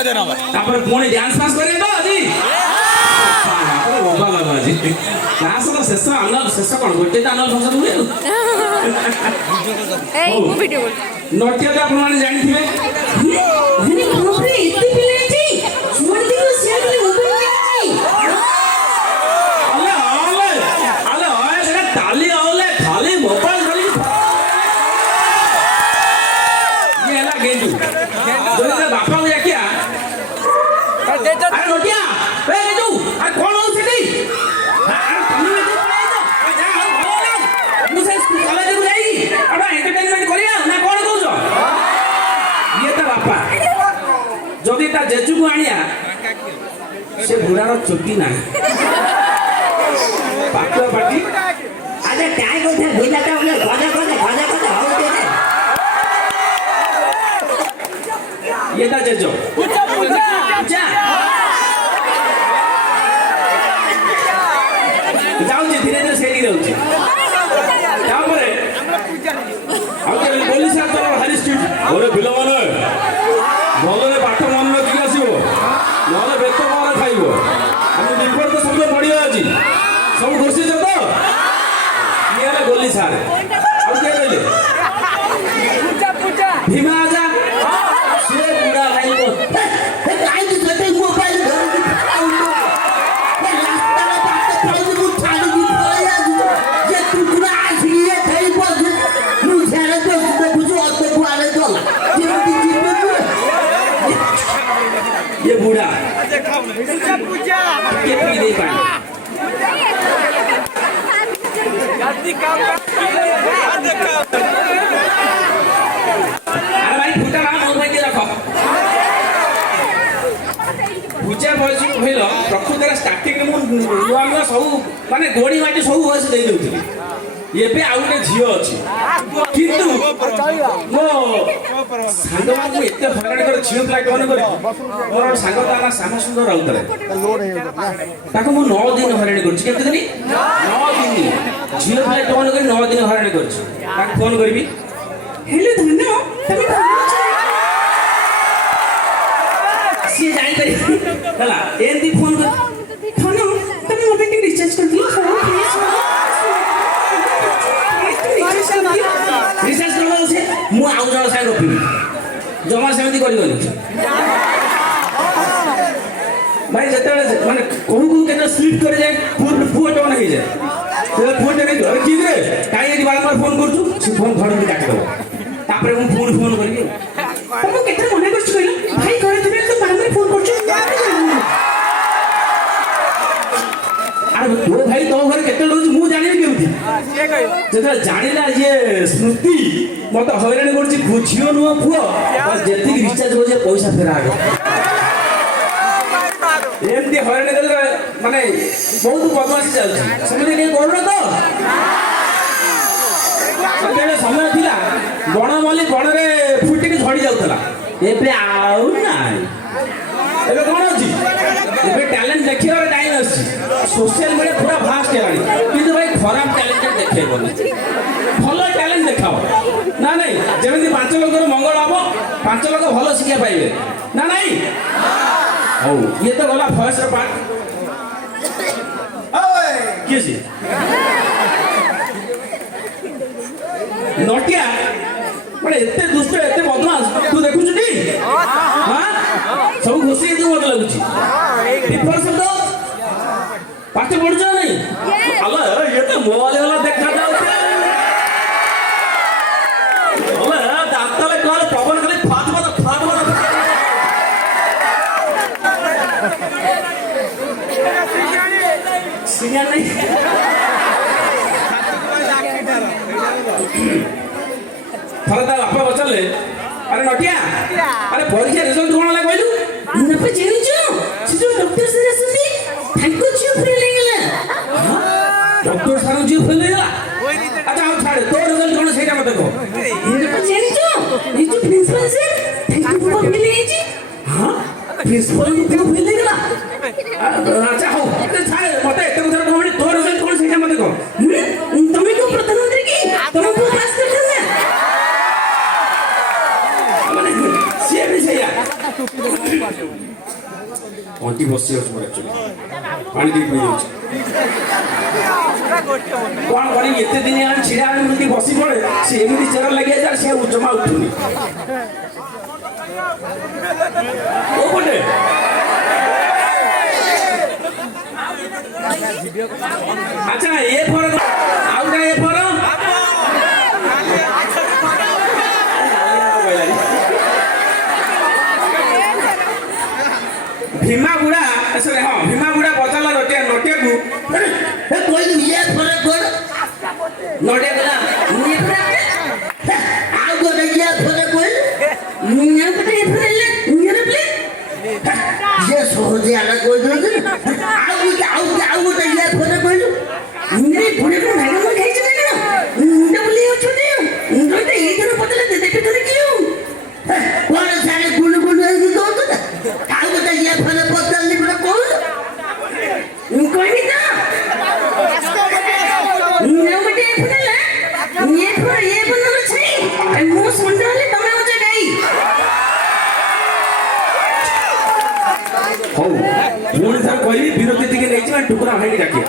ତାପରେ ପୁଣି dance fans କରିବା ତ ଆଜି ବୋବା ବାବା ଆଜି କ୍ଲାସ ତ ଶେଷ ଆନୁଆଲ ଶେଷ କ'ଣ ଗୋଟେ ଆନୁଆଲ ଫଙ୍କସନ ହୁଏ ନଟିଆ ତ ଆପଣମାନେ ଜାଣିଥିବେ ବାପା ଦେଖିଆ ନଟିଆ କଣ ହଉଛି କଲେଜକୁ ଯାଇକି ଏଣ୍ଟରଟେନମେଣ୍ଟ କରିବା ନା କଣ କହୁଛ ଇଏ ତା ବାପା ଯଦି ତା ଜେଜୁକୁ ଆଣିଆ ସେ ବୁଢ଼ାର ଚୁଟି ନାହିଁ ପାଟୁଆ ପାଟି আরে তাই কথা ভিলাটা বলে গজা গজা গজা গজা হচ্ছে না ये ता जेजो पूजा पूजा पूजा जाऊँ धीरे धीरे सेठी जाऊँ तापरे ଆଉ କେ ପୋଲିସ ଆତର ହାରି ଷ୍ଟ୍ରିଟ୍ ଓରେ ପିଲାମାନେ ଭଲରେ ପାଠ ମନ ରଖିକି ଆସିବ ନହେଲେ ବେତ ମାର ଖାଇବ ଆମେ ବିପଦ ତ ସବୁ ପଡ଼ିବ ଆଜି ସବୁ ଘୋଷିଛ ତ ଇଏ ହେଲେ ଗୋଲି ସାର୍ ଆଉ କିଏ କହିଲେ ଭୀମା ଆଜା ସିଏ ବୁଢ଼ା ଭାଇ କାହିଁକି ସେତେ ମୋବାଇଲ ଧରିକି ରାସ୍ତାର ପାଖ ଥାଇକି ମୁଁ ଛାଡ଼ିକି ପଳେଇ ଆସୁଛି ଯେ କୁକୁଡ଼ା ଆସିକି ଏ ଖାଇ ପଡ଼ୁଛି ମୁଁ ସିଆଡ଼େ ବସି ଦେଖୁଛି ଅତେ କୁଆଡ଼େ ଗଲା କେମିତି ଯିବେ ये बूढ़ा पूजा के पी नहीं पाए जल्दी काम अरे भाई फुटा ना मोर भाई के रखो पूजा बयस कहल प्रकृत स्टार्टिंग मु नुआ नुआ सब माने गोड़ी माटी सब बयस दे देउथि एबे आउ गोटे झियो अछि किंतु मो सांग मान एते हराण कर झियो प्ला कोन करी मोर सांग ताना श्याम सुंदर राउतरे ताको मु 9 दिन हराण करछि केते दिन 9 दिन झियो प्ला कोन करी 9 दिन हराण करछि ताको फोन करबी हेलो धन्य तमे सी जाई करी हला एंदी फोन कर धन्य तमे मोबाइल के रिचार्ज कर दियो प्लीज रिचार्ज करबा से मु आउ जण साइ गपिबी जमा सेमती करी गली भाई जते माने कहू कहू केना स्लिप करे जाय फुट टोन हो जाय तो फुट नहीं अरे की रे काई एदी बारंबार फोन करछु से फोन घर में काट दो तापरे मु फोन करबी तुम केते मने करछु कहलो भाई करे तुमे तो बारंबार फोन करछु अरे तो भाई तो घर केते लोग मु जानि केउथि से कहियो जेता जानिला ये स्मृति मत हयराण करछि झियो नुआ पुओ और जेति रिचार्ज हो जे पैसा फेरा आगे एमती हयराण देले माने बहुत बदमाशी चलछि सेमते के करनो तो सेते समय थिला बण मली बण रे फुटी के झड़ी जाउतला एबे आउ नाइ एबे कोन अछि एबे टैलेंट देखिबार टाइम अछि सोशल मीडिया पूरा फास्ट हेलानी किंतु भाई खराब टैलेंट देखेबोनी भलो टैलेंट देखाओ ना नहीं जेमिति 5 लोकर मंगल हबो 5 लोक भलो शिक्षा पाइबे ना नहीं औ ये तो गला फर्स्ट पार्ट ओए किसी नोटिया बड़े एते दुष्ट एते बदमाश तू देखु छुटी हां सब घुसी दे मत लागुची पेपर शब्द पाठ पढ़छ नहीं अल्लाह ये तो मोबाइल वाला देखा जाउते अल्लाह दांतले कल पवन खाली फाट सिंगा नहीं फरदा बापा बचले अरे नटिया अरे परीक्षा रिजल्ट कोन ला कहलु ना पे जेनिचो से जो डॉक्टर सर असुनी थाको जियो फ्री लेगला डॉक्टर सर जियो फ्री लेगला अच्छा हम छाड़े तो रिजल्ट कोन सेटा मत को ना पे जेनिचो ये जो प्रिंसिपल सर थाको को फ्री लेजी हां प्रिंसिपल को फ्री लेगला अच्छा हो छाड़े मते एते কথা कहनी तो रिजल्ट कोन सेटा मत को তুমি তো প্রধানমন্ত্রী কি তুমি তো পাস করছো না মানে সে भी सही है ବସି ଅଛି ମୋର ଆକ୍ଚୁଆଲି ପାଣି ଟିକେ ପିଇ ଯାଉଛି କ'ଣ କରିବି ଏତେ ଦିନ ହେଲାଣି ଛିଡ଼ା ହେଲେ ଯଦି ବସି ପଡ଼େ ସେ ଏମିତି ଚେର ଲାଗିଯାଇଛି ସେ ଜମା ଉଠୁନି କୋଉପଟେ ଆଚ୍ଛା ଏ ଫରକ ଆଉ ଗୋଟେ ଏ ଫର ଭୀମାବୁଡ଼ା ସରି ହଁ ଭୀମାବୁଡ଼ା ବଜାଲା ନଟିଆକୁ କହିଲି ଇଏ ଫରକ କଣ ନଟିଆ ଗଲା ଆଉ ଗୋଟେ ଇଏ ଫରକ କହିଲି ये सोचे आना कोई तो नहीं आओ तो ये फोन कोई मेरे फोन को भाई को खाई चले ना मुंडा बोली हो छोटे मुंडा तो ये जरूर पता लगे देखे तो क्यों कौन सारे गुल गुल है तो आओ तो ये फोन पता नहीं पड़ा कौन कोई नहीं ना ना बेटे फोन ला ये फोन ना छई मो सुन रहा है तमे मुझे गई ହଉ ପୁଣି ଥରେ କହିବି ବିରତି ଟିକେ ନେଇଛି ଟୁକୁରା ଭାଇକି ଡାକିବା